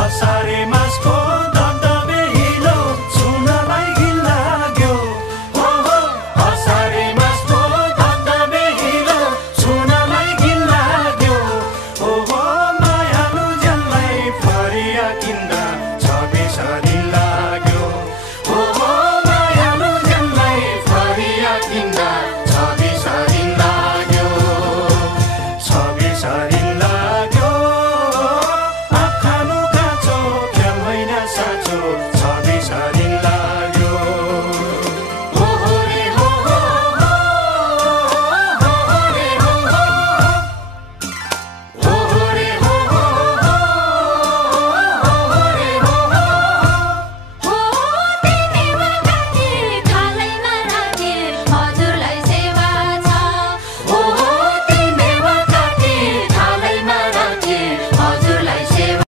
असारे मासको धबधबे हिलो छुनलाई घिन लाग्यो ओहो असारे मासको धबधबे हिलो छुनलाई घिन लाग्यो ओहो मायालु जनलाई फरिया किन्दा